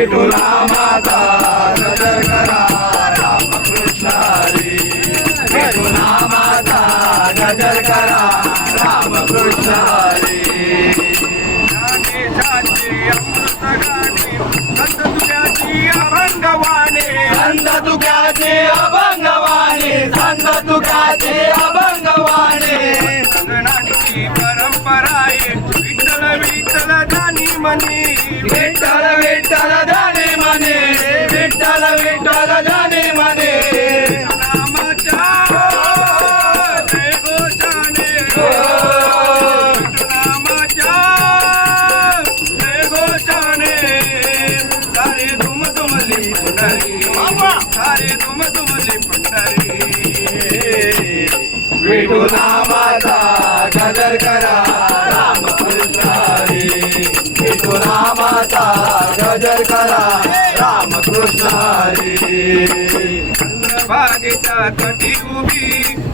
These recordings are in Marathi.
विठुनामाचा गजर करा रामकृष्ण हरी विठुनामाचा गजर करा रामकृष्ण हरी संत तुक्याची अभंगवाणी संत तुक्याची अभंगवाणी सगळ्यांची परंपरा आहे विठ्ठल विठ्ठल जाणी म्हणे विठ्ठल विठ्ठल जाणे म्हणे विठ्ठल विठ्ठल जाणे म्हणे नामाच्या जय घोषाने नामाच्या जय घोषाने सारे धुम धुमली पंढरी सारे धुम धुमली पंढरी विठुनामाचा गजर करा रामकृष्ण हरी विठुनामाचा गजर करा रामकृष्ण हरी चंद्रभागेच्या तटी उभी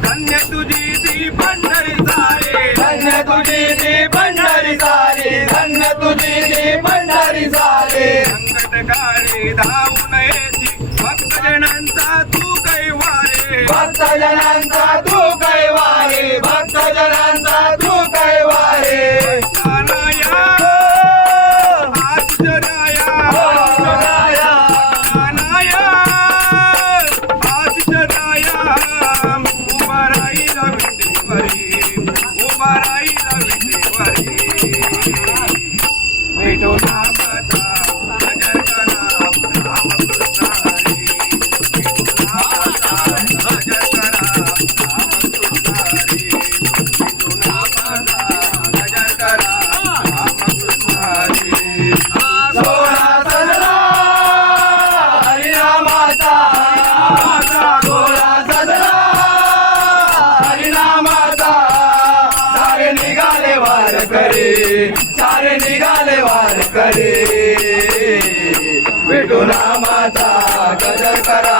धन्य तुझी ती पंढरी सारे धन्य तुझी ती पंढरी सारी धन्य तुझी ती पंढरी सारी संकट काळी धावून येची भक्तजनांचा तू कैवारे भक्तजनांचा तू कैवारे भक्तजनांचा तू कैवारे कानाया आश्चर्याया कानाया आश्चर्याया उभा राहिला विठेवरी उभा राहिला विठेवरी विठुनामाचा गजर करा रामकृष्ण हरी विठुनामाचा गजर करा रामकृष्ण हरी विठुनामाचा गजर करा रामकृष्ण हरी सोळा सजला हरिनामाचा सोळा सजला हरिनामाचा सारे निघाले वारकरी सारे निघाले वारकरी विठुनामाचा गजर करा